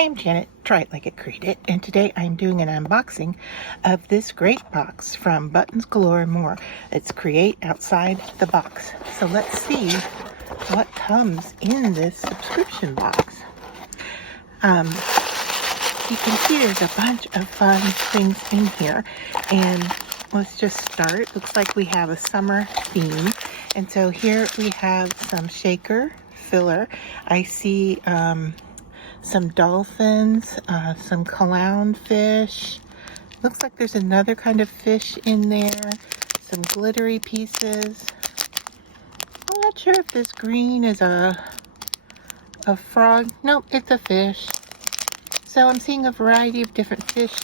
Hi, I'm Janet, Try It Like It, Create It, and today I'm doing an unboxing of this great box from Buttons Galore More. It's Create Outside the Box. So let's see what comes in this subscription box. You can see there's a bunch of fun things in here, and let's just start. Looks like we have a summer theme, and so here we have some shaker filler. I see some dolphins, some clownfish. Looks like there's another kind of fish in there, some glittery pieces. I'm not sure if this green is a frog. Nope, it's a fish. So I'm seeing a variety of different fish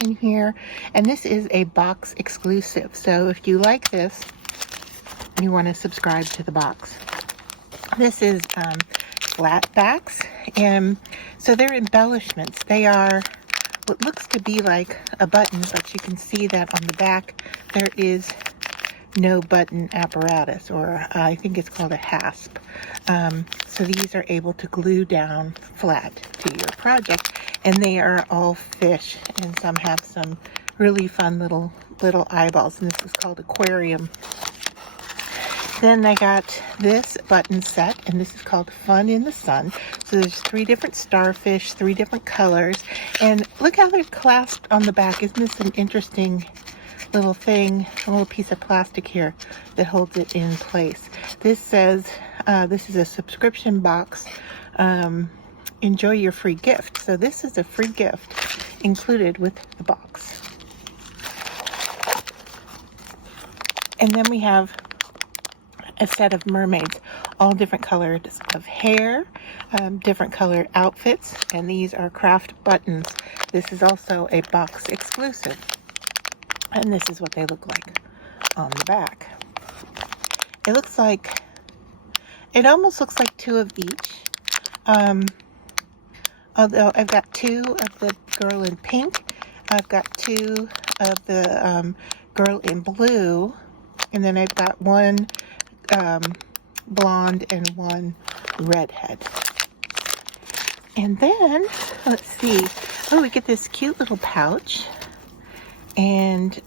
in here, and this is a box exclusive. So if you like this, you want to subscribe to the box. This is flat backs, and so they're embellishments. They are what looks to be like a button, but you can see that on the back there is no button apparatus, or I think it's called a hasp. So these are able to glue down flat to your project, and they are all fish, and some have some really fun little eyeballs, and this is called aquarium. Then I got this button set, and this is called Fun in the Sun. So there's 3 different starfish, 3 different colors, and look how they're clasped on the back. Isn't this an interesting little thing, a little piece of plastic here that holds it in place? This says, this is a subscription box. Enjoy your free gift. So this is a free gift included with the box. And then we have a set of mermaids, all different colors of hair, different colored outfits, and these are craft buttons. This is also a box exclusive, and this is what they look like on the back. It looks like, it almost looks like 2 of each, although I've got 2 of the girl in pink, I've got 2 of the girl in blue, and then I've got 1 blonde and 1 redhead. And then let's see, oh, we get this cute little pouch, and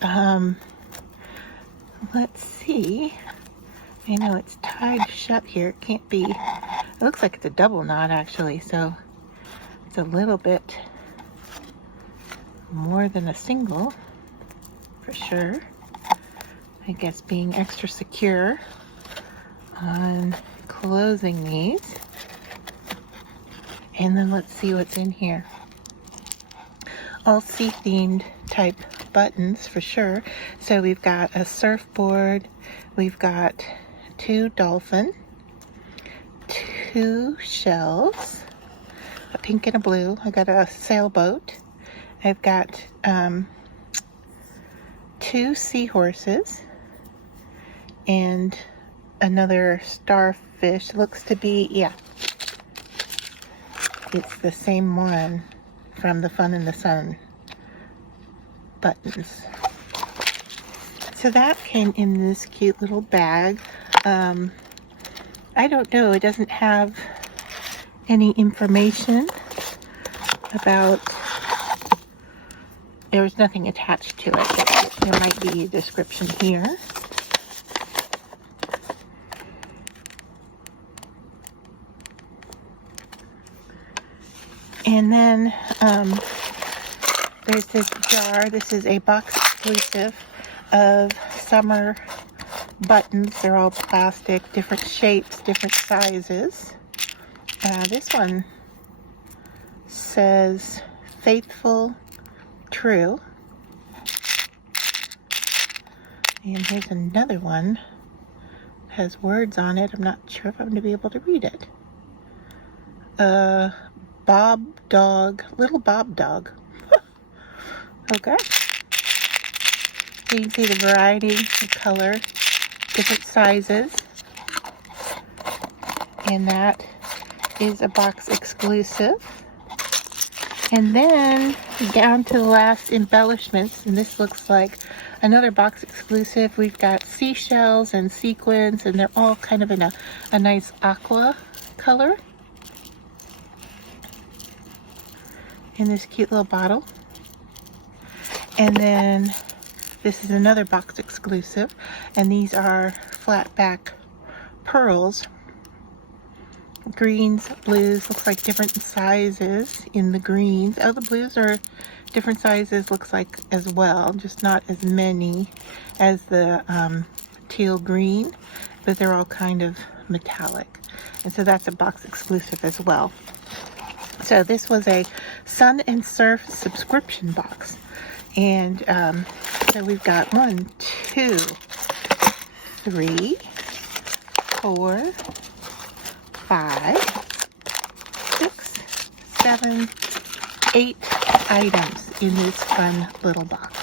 let's see, I know it's tied shut here, it can't be, it looks like it's a double knot actually, so it's a little bit more than a single for sure. I guess being extra secure on closing these. And then let's see what's in here. All sea themed type buttons for sure. So we've got a surfboard, we've got 2 dolphin, 2 shells, a pink and a blue. I got a sailboat. I've got 2 seahorses and another starfish. Looks to be, yeah, it's the same one from the Fun in the Sun buttons. So that came in this cute little bag. I don't know, it doesn't have any information about, there's nothing attached to it, but there might be a description here. And then there's this jar. This is a box exclusive of summer buttons. They're all plastic, different shapes, different sizes. This one says Faithful True. And here's another one. It has words on it. I'm not sure if I'm going to be able to read it. Bob Dog, little Bob Dog. Okay. You can see the variety of color, different sizes. And that is a box exclusive. And then down to the last embellishments, and this looks like another box exclusive. We've got seashells and sequins, and they're all kind of in a nice aqua color. in this cute little bottle. And then this is another box exclusive, and these are flat back pearls. Greens, blues, looks like different sizes in the greens. Oh, the blues are different sizes, looks like, as well, just not as many as the teal green, but they're all kind of metallic. And so that's a box exclusive as well. So this was a Sun and Surf subscription box. And so we've got 1, 2, 3, 4, 5, 6, 7, 8 items in this fun little box.